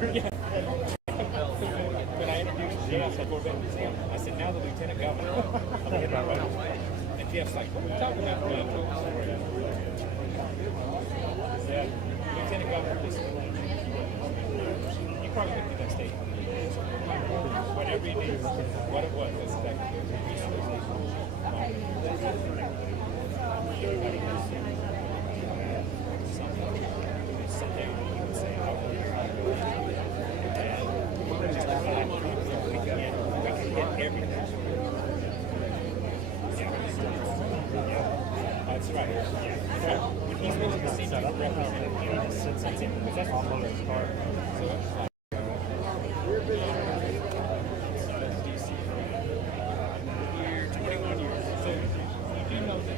Yeah. When I introduced Jeff at Corvette Museum, I said, now the Lieutenant Governor of the Road. And Jeff's like, what are you talking about? Yeah, Lieutenant Governor, you probably went through that state. Whatever you need, what it was, that's exactly it. Everybody has something. Sit down and you can say, we can get everything. Yeah. That's right. Yeah. When he's willing to see you represent, he just sits in because that's all on his car. So it's like, here 21 years. So you do know that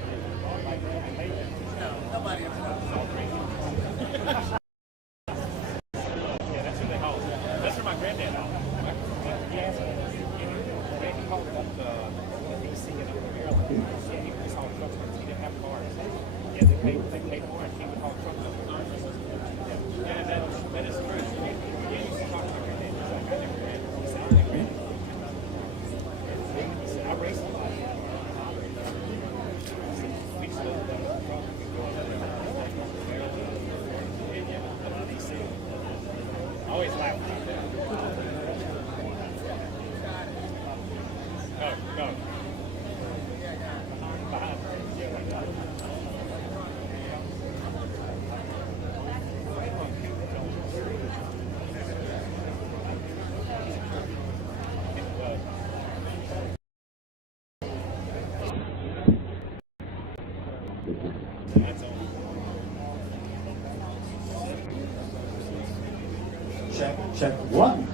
nobody ever knows. Yeah, that's what they haul. That's where my granddad hauled. He hauled up the DC and up the Maryland. Yeah, he was hauling trucks because he didn't have cars. Yeah, they paid more and he would haul trucks up. Yeah, that is true. Yeah, you used to talk to my granddad. He's like, I never ran. He said, I never ran. He said, I raced a lot. We just loaded up the truck and go up there. Always laugh about that. Go. Behind. Check one.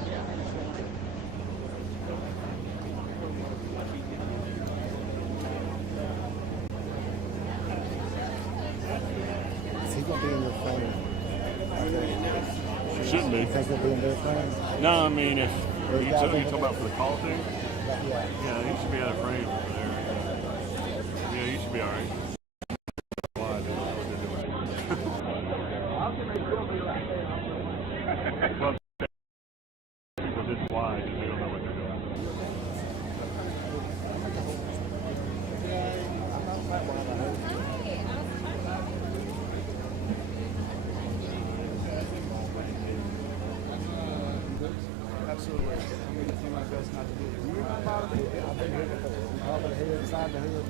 Is he gonna be in your frame? Shouldn't be. You think he'll be in their frame? No, I mean, if Or you talking about for the call thing, Yeah. yeah, he should be out of frame over there. Yeah, you should be all right. Why? They don't know what they're doing. Well, people this wide, and they don't know what they're doing. Absolutely. I'm going to do my best not to do it. You know about it? I've been here before. Top of the head, side of the head.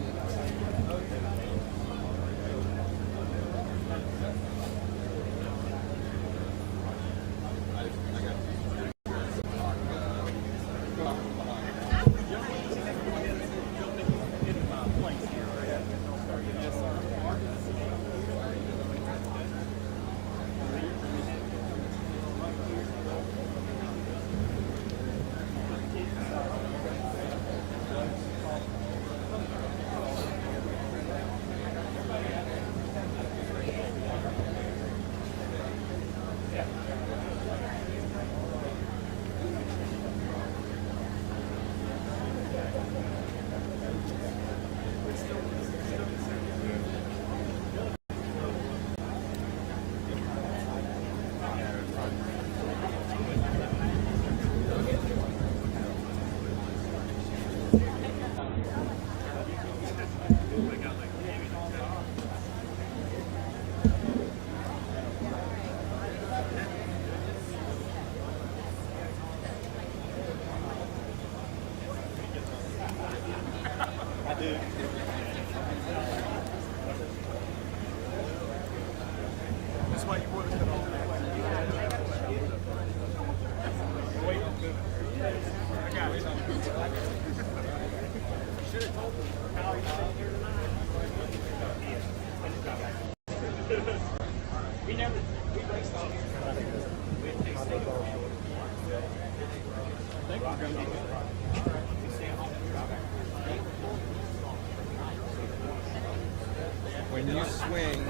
When you swing,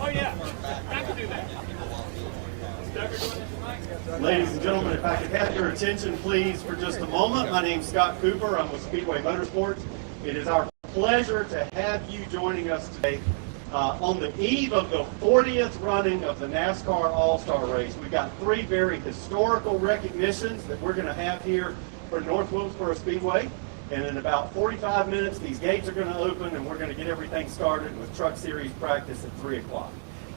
Oh yeah, I can do that. Ladies and gentlemen, if I could have your attention, please, for just a moment. My name's Scott Cooper. I'm with Speedway Motorsports. It is our pleasure to have you joining us today. On the eve of the 40th running of the NASCAR All-Star Race, we've got 3 very historical recognitions that we're going to have here for North Wilkesboro Speedway. And in about 45 minutes, these gates are going to open, and we're going to get everything started with Truck Series practice at 3 o'clock.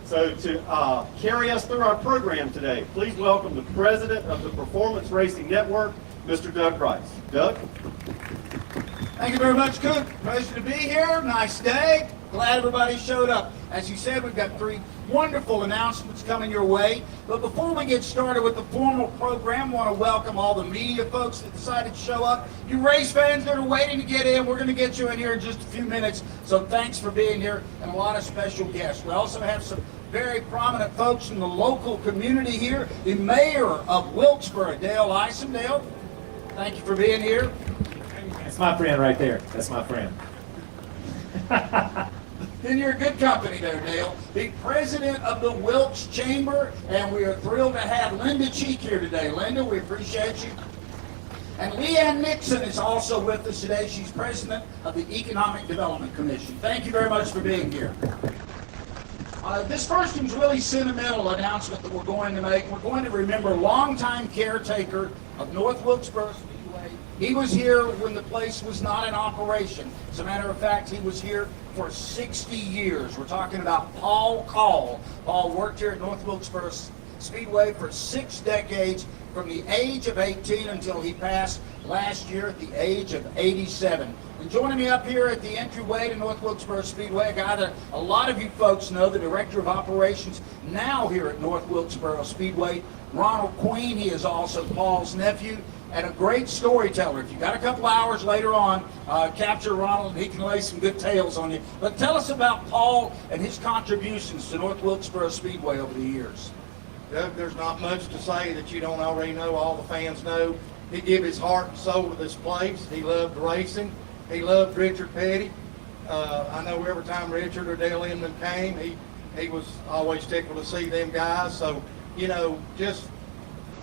So to carry us through our program today, please welcome the president of the Performance Racing Network, Mr. Doug Rice. Doug? Thank you very much, Cook. Pleasure to be here. Nice day. Glad everybody showed up. As you said, we've got 3 wonderful announcements coming your way. But before we get started with the formal program, I want to welcome all the media folks that decided to show up. You race fans that are waiting to get in, we're going to get you in here in just a few minutes. So thanks for being here, and a lot of special guests. We also have some very prominent folks in the local community here. The mayor of Wilkesboro, Dale Isom. Dale, thank you for being here. That's my friend right there. That's my friend. Then you're good company there, Dale. The president of the Wilkes Chamber, and we are thrilled to have Linda Cheek here today. Linda, we appreciate you. And Leanne Nixon is also with us today. She's president of the Economic Development Commission. Thank you very much for being here. This first one's really sentimental announcement that we're going to make. We're going to remember longtime caretaker of North Wilkesboro Speedway. He was here when the place was not in operation. As a matter of fact, he was here for 60 years. We're talking about Paul Call. Paul worked here at North Wilkesboro Speedway for 6 decades, from the age of 18 until he passed last year at the age of 87. And joining me up here at the entryway to North Wilkesboro Speedway, a guy that a lot of you folks know, the Director of Operations now here at North Wilkesboro Speedway, Ronald Queen. He is also Paul's nephew and a great storyteller. If you got a couple hours later on, capture Ronald and he can lay some good tales on you. But tell us about Paul and his contributions to North Wilkesboro Speedway over the years. Doug, there's not much to say that you don't already know, all the fans know. He gave his heart and soul to this place. He loved racing. He loved Richard Petty. I know every time Richard or Dale Inman came, he was always tickled to see them guys. So, you know,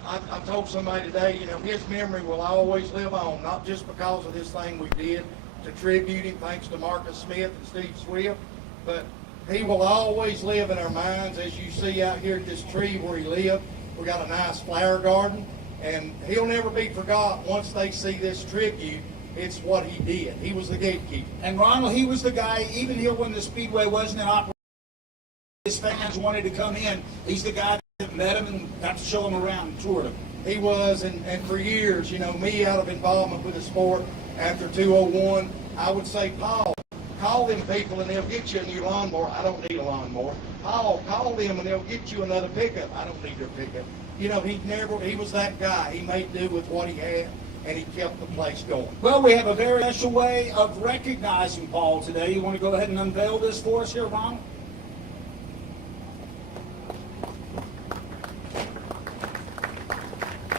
I told somebody today, you know, his memory will always live on, not just because of this thing we did to tribute him, thanks to Marcus Smith and Steve Swift, but he will always live in our minds. As you see out here at this tree where he lived, we got a nice flower garden, and he'll never be forgot once they see this tribute. It's what he did. He was the gatekeeper. And Ronald, he was the guy, even here when the Speedway wasn't in operation, his fans wanted to come in. He's the guy that met him and got to show him around and toured him. He was, and for years, you know, me out of involvement with the sport after 201, I would say, Paul, call them people and they'll get you a new lawnmower. I don't need a lawnmower. Paul, call them and they'll get you another pickup. I don't need their pickup. You know, he was that guy. He made do with what he had, and he kept the place going. Well, we have a very special way of recognizing Paul today. You want to go ahead and unveil this for us here, Ronald?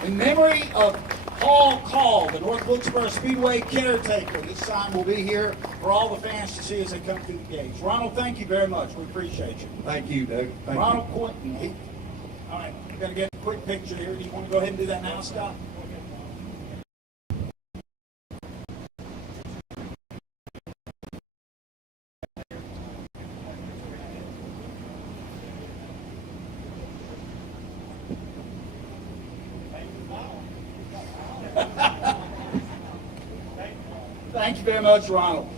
In memory of Paul Call, the North Wilkesboro Speedway caretaker. This sign will be here for all the fans to see as they come through the gates. Ronald, thank you very much. We appreciate you. Thank you, Doug. Thank Ronald Quinton. All right, we're going to get a quick picture here. Do you want to go ahead and do that now, Scott? Thank you very much, Ronald.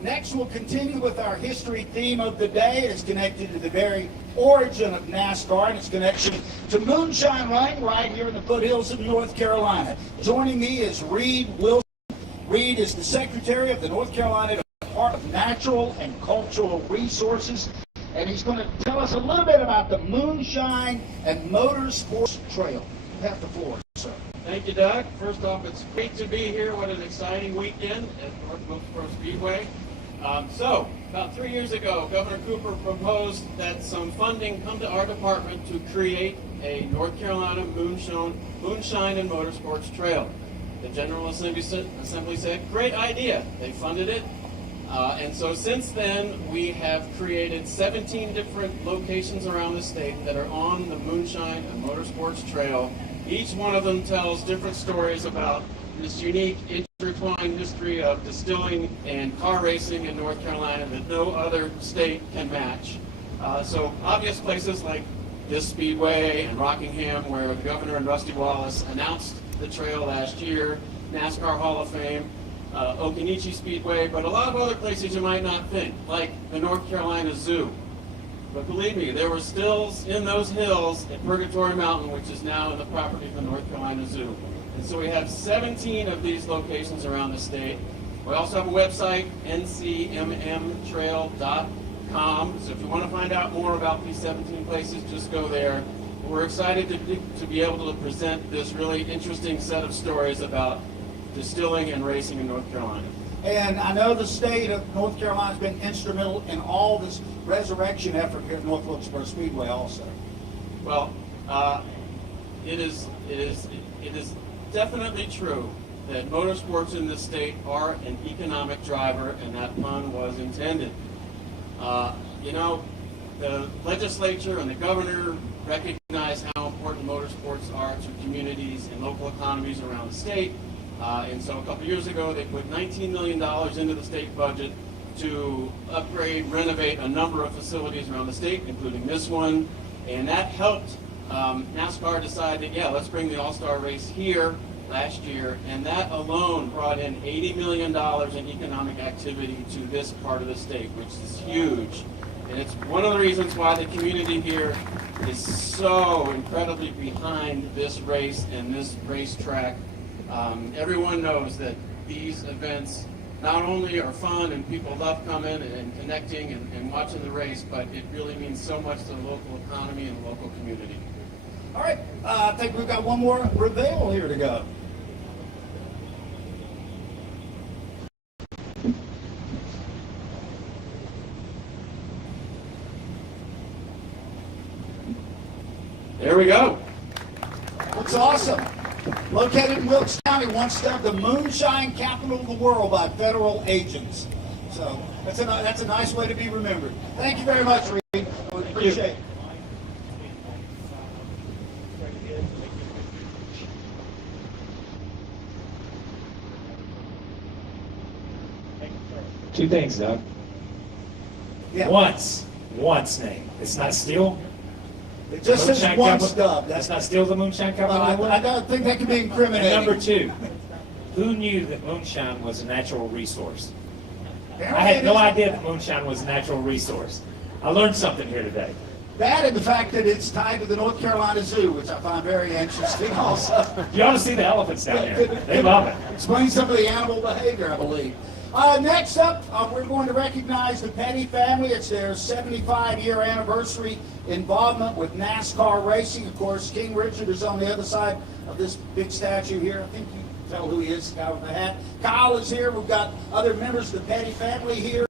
Next, we'll continue with our history theme of the day. It's connected to the very origin of NASCAR and its connection to moonshine running right here in the foothills of North Carolina. Joining me is Reed Wilson. Reed is the secretary of the North Carolina Department of Natural and Cultural Resources, and he's going to tell us a little bit about the Moonshine and Motorsports Trail. You have the floor, sir. Thank you, Doug. First off, it's great to be here. What an exciting weekend at North Wilkesboro Speedway. About 3 years ago, Governor Cooper proposed that some funding come to our department to create a North Carolina Moonshine and Motorsports Trail. The General Assembly said, great idea. They funded it. And so since then, we have created 17 different locations around the state that are on the Moonshine and Motorsports Trail. Each one of them tells different stories about this unique, intertwined history of distilling and car racing in North Carolina that no other state can match. So obvious places like this speedway and Rockingham, where the governor and Rusty Wallace announced the trail last year, NASCAR Hall of Fame, Okinichi Speedway, but a lot of other places you might not think, like the North Carolina Zoo. But believe me, there were stills in those hills at Purgatory Mountain, which is now in the property of the North Carolina Zoo. And so we have 17 of these locations around the state. We also have a website, ncmmtrail.com. So if you want to find out more about these 17 places, just go there. We're excited to be able to present this really interesting set of stories about distilling and racing in North Carolina. And I know the state of North Carolina has been instrumental in all this resurrection effort here at North Wilkesboro Speedway also. Well, it is definitely true that motorsports in this state are an economic driver, and that pun was intended. You know, the legislature and the governor recognize how important motorsports are to communities and local economies around the state. And so a couple years ago, they put $19 million into the state budget to upgrade, renovate a number of facilities around the state, including this one. And that helped NASCAR decide that, yeah, let's bring the All-Star race here last year. And that alone brought in $80 million in economic activity to this part of the state, which is huge. And it's one of the reasons why the community here is so incredibly behind this race and this racetrack. Everyone knows that these events not only are fun and people love coming and connecting and watching the race, but it really means so much to the local economy and the local community. All right, I think we've got one more reveal here to go. There we go. Looks awesome. Located in Wilkes County, once dubbed the moonshine capital of the world by federal agents. So that's a nice way to be remembered. Thank you very much, Reed. We appreciate it. Two things, Doug. Yeah. Once name. It's not still. It just says Moonshine once Capital- dubbed. That's not still the moonshine capital. I don't think that can be And incriminating. number two, who knew that moonshine was a natural resource? I had no idea that moonshine was a natural resource. I learned something here today. That and the fact that it's tied to the North Carolina Zoo, which I find very interesting also. You ought to see the elephants down there. They love it. Explains some of the animal behavior, I believe. Next up, we're going to recognize the Petty family. It's their 75-year anniversary involvement with NASCAR racing. Of course, King Richard is on the other side of this big statue here. I think you can tell who he is, the guy with the hat. Kyle is here. We've got other members of the Petty family here.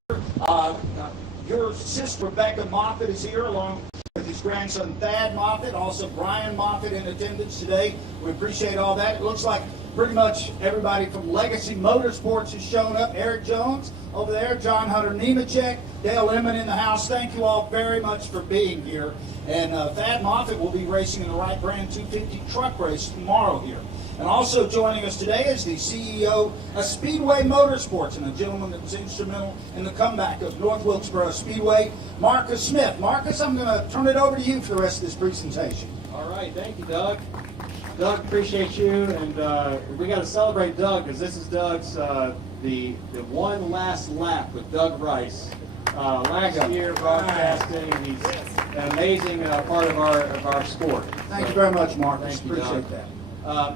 Your sister, Rebecca Moffitt, is here along with his grandson, Thad Moffitt. Also, Brian Moffitt in attendance today. We appreciate all that. It looks like pretty much everybody from Legacy Motorsports has shown up. Eric Jones over there, John Hunter Nemechek, Dale Emmett in the house. Thank you all very much for being here. And Thad Moffitt will be racing in the Wright Brand 250 truck race tomorrow here. And also joining us today is the CEO of Speedway Motorsports and a gentleman that was instrumental in the comeback of North Wilkesboro Speedway, Marcus Smith. Marcus, I'm going to turn it over to you for the rest of this presentation. All right, thank you, Doug. Doug, appreciate you, and we got to celebrate Doug because this is Doug's the one last lap with Doug Rice. Last year broadcasting, and he's an amazing part of our sport. Thank you very much, Marcus. Thank you, Appreciate Doug. that.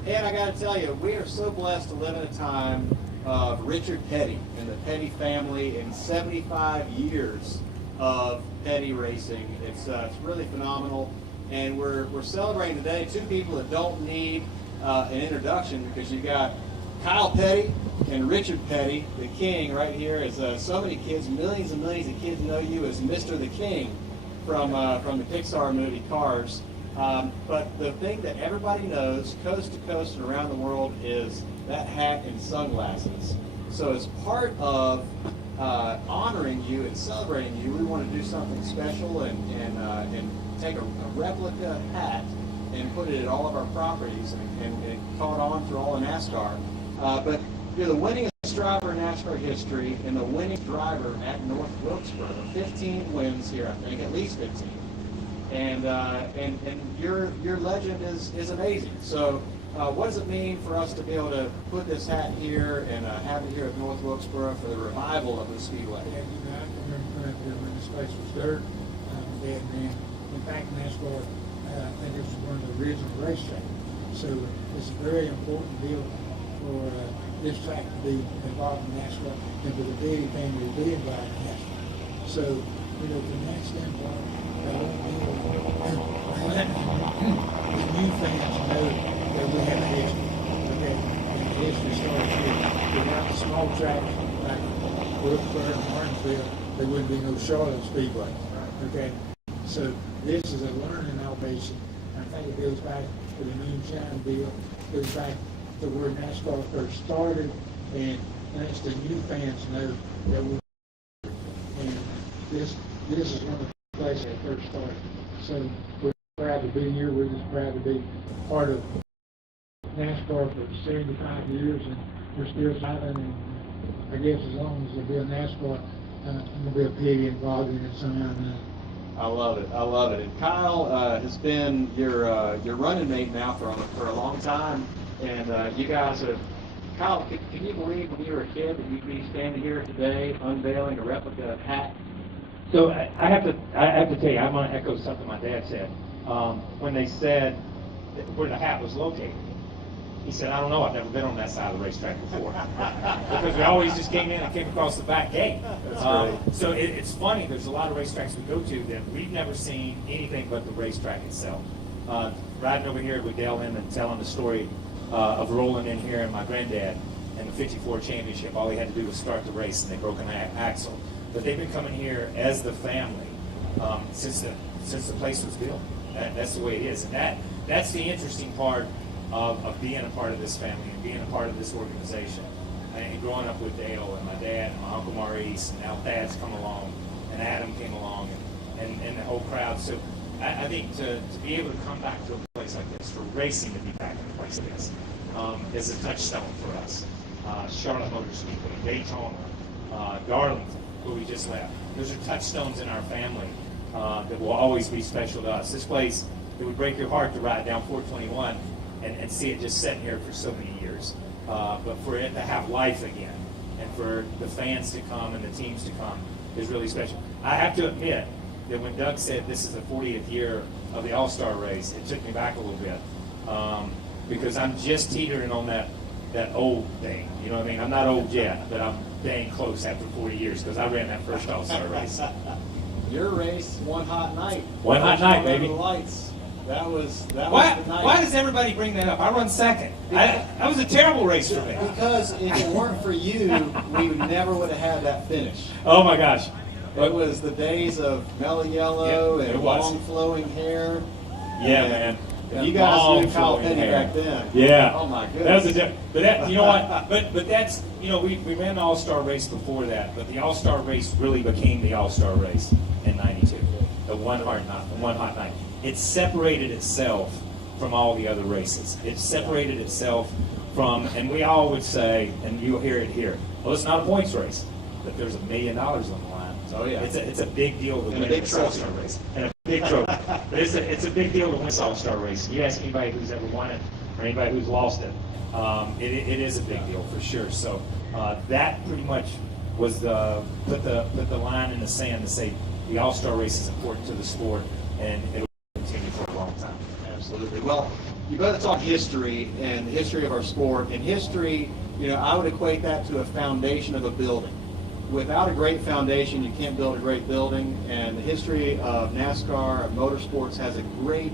And I got to tell you, we are so blessed to live in a time of Richard Petty and the Petty family and 75 years of Petty racing. It's really phenomenal. And we're celebrating today two people that don't need an introduction because you've got Kyle Petty and Richard Petty, the King, right here. As so many kids, millions and millions of kids know you as Mr. the King from the Pixar movie Cars. But the thing that everybody knows, coast to coast and around the world, is that hat and sunglasses. So as part of honoring you and celebrating you, we want to do something special and take a replica hat and put it at all of our properties and caught on through all of NASCAR. But You're the winningest driver in NASCAR history and the winning driver at North Wilkesboro. 15 wins here, I think, at least 15. And your legend is amazing. So what does it mean for us to be able to put this hat here and have it here at North Wilkesboro for the revival of the Speedway? Yeah, you know, I can remember when this place was dirt. Dad ran. In fact, NASCAR, I think this was one of the original racetracks. So it's a very important deal for this track to be involved in NASCAR and for the Petty family to be involved in NASCAR. So, you know, from that standpoint, I don't deal with the new fans know that we have a history. Okay, and the history starts here. Without the small tracks like Wilkesboro and Martinsville, there wouldn't be no Charlotte Speedway. Okay, so this is a learning operation. I think it goes back to the moonshine deal, goes back to where NASCAR first started, and lets the new fans know that we. And this is one of the places that first started. So we're proud to be here. We're just proud to be part of NASCAR for 75 years, and we're still driving. And I guess as long as there'll be a NASCAR, there'll be a pig involved in it somehow. I love it. I love it. And Kyle has been your running mate now for a long time, and you guys have. Kyle, can you believe when you were a kid that you'd be standing here today unveiling a replica hat? So I have to tell you, I want to echo something my dad said. When they said where the hat was located, he said, I don't know, I've never been on that side of the racetrack before. Because we always just came in and came across the back gate. So it's funny, there's a lot of racetracks we go to that we've never seen anything but the racetrack itself. Riding over here with Dale Inman, telling the story of rolling in here and my granddad in the 54 championship, all he had to do was start the race and they broke an axle. But they've been coming here as the family since the place was built. That's the way it is. And that's the interesting part of being a part of this family and being a part of this organization. And growing up with Dale and my dad and my Uncle Maurice, and now Thad's come along, and Adam came along, and the whole crowd. So I think to be able to come back to a place like this, for racing to be back in a place like this, is a touchstone for us. Charlotte Motor Speedway, Daytona, Darlington, where we just left. Those are touchstones in our family that will always be special to us. This place, it would break your heart to ride down 421 and see it just sitting here for so many years. But for it to have life again, and for the fans to come and the teams to come, is really special. I have to admit that when Doug said this is the 40th year of the All-Star race, it took me back a little bit. Because I'm just teetering on that old thing. You know what I mean? I'm not old yet, but I'm dang close after 40 years because I ran that first All-Star race. Your race, one hot night. One hot night, baby. The lights. That was the night. Why does everybody bring that up? I run second. That was a terrible race for me. Because if it weren't for you, we never would have had that finish. Oh my gosh. It was the days of mellow yellow and long flowing hair. Yeah, man. You guys knew Kyle Petty back then. Yeah. Oh my goodness. That was but that, you know what? But that's, you know, we ran the All-Star race before that, but the All-Star race really became the All-Star race in '92. The one hot night. It separated itself from all the other races. It separated itself from, and we all would say, and you'll hear it here, well, it's not a points race, but there's $1 million on the line. Oh yeah. It's a big deal to win this All-Star race. And a big trophy. But it's a big deal to win this All-Star race. You ask anybody who's ever won it or anybody who's lost it, it is a big deal for sure. So that pretty much was put the line in the sand to say the All-Star race is important to the sport, and it'll continue for a long time. Absolutely. Well, you both talk history and the history of our sport. And history, you know, I would equate that to a foundation of a building. Without a great foundation, you can't build a great building. And the history of NASCAR, of motorsports, has a great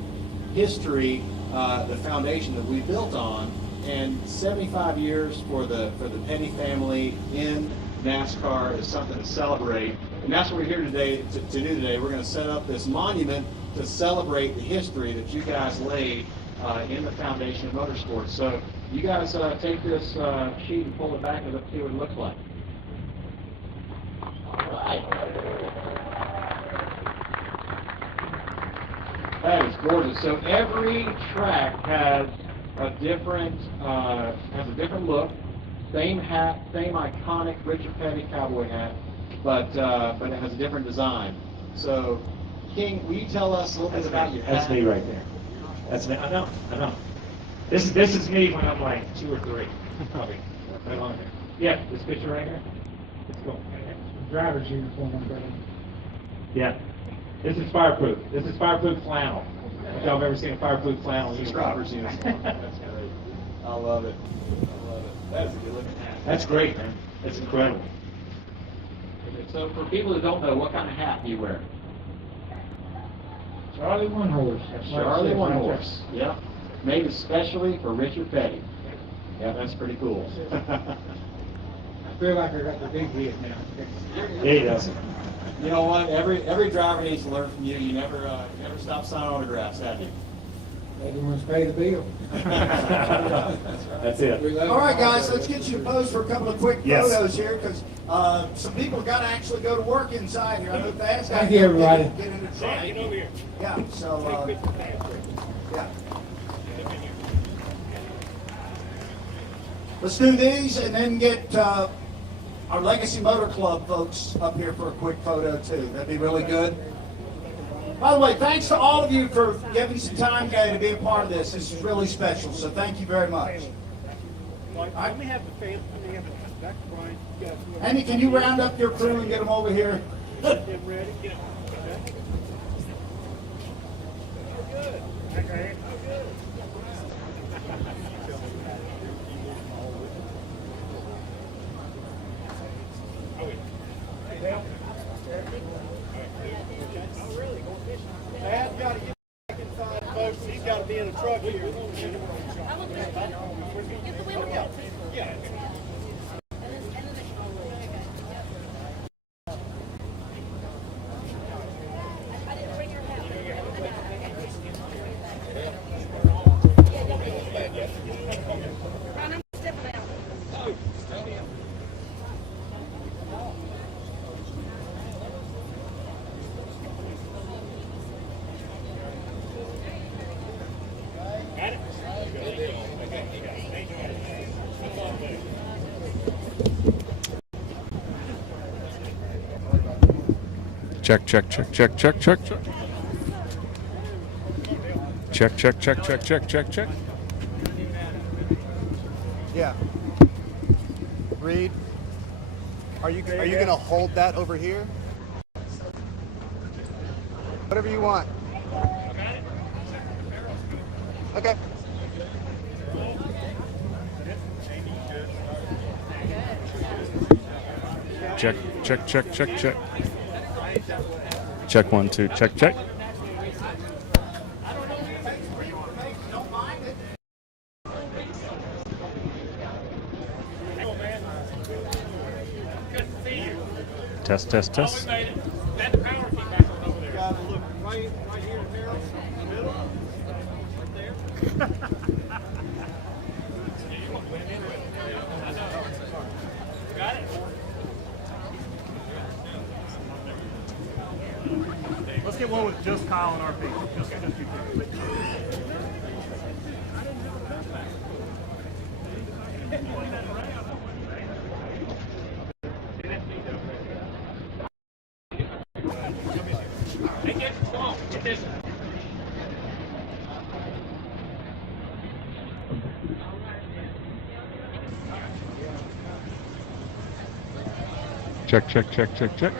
history, the foundation that we built on. And 75 years for the Petty family in NASCAR is something to celebrate. And that's what we're here today to do today. We're going to set up this monument to celebrate the history that you guys laid in the foundation of motorsports. So you guys take this sheet and pull it back and let's see what it looks like. All right. That is gorgeous. So every track has a different look. Same hat, same iconic Richard Petty cowboy hat, but it has a different design. So, King, will you tell us a little bit about your hat? That's me right there. That's me. I know. This is me when I'm like 2 or 3. Probably right on there. Yeah, this picture right here. It's cool. Driver's uniform, I'm going. Yeah. This is fireproof. This is fireproof flannel. If y'all have ever seen a fireproof flannel Subscribers uniform. That's great. I love it. I love it. That is a good looking hat. That's great, man. That's incredible. So for people who don't know, what kind of hat do you wear? Charlie One Horse. That's what it Charlie says One right there. Horse. Yep. Made especially for Richard Petty. Yeah, that's pretty cool. I feel like I got the big head now. Yeah, he does. You know what? Every driver needs to learn from you. You never stop signing autographs, have you? They the ones pay the bill. That's it. All right, guys, let's get you to pose for a couple of quick Yes. photos here, because some people got to actually go to work inside here. I know Thad's got Thank you, everybody. Get in the truck. Get over here. Yeah, so, yeah. Let's do these and then get our Legacy Motor Club folks up here for a quick photo too. That'd be really good. By the way, thanks to all of you for giving some time today to be a part of this. This is really special, so thank you very much. Let me have the fans. Let me have the Dr. Brian. You guys do it. Andy, can you round up your crew and get them over here? Get them ready. Get them. Okay. Oh, good. Okay. Oh, good. Oh, really? Going fishing? Dad's got to get back inside, folks. He's got to be in a truck here. Yeah. Check, check, check, check, check, check, check. Check, check, check, check, check, check, check. Yeah. Reed, are you gonna hold that over here? Whatever you want. Okay. Check, check, check, check, check. Check 1, 2, check, check. Test, test, test. That power key back over there. Got to look right here, Harold, in the middle, right there. Got it? Let's get one with just Kyle and RP. Just you two. Hey, get, come on, get this. Check, check, check, check, check.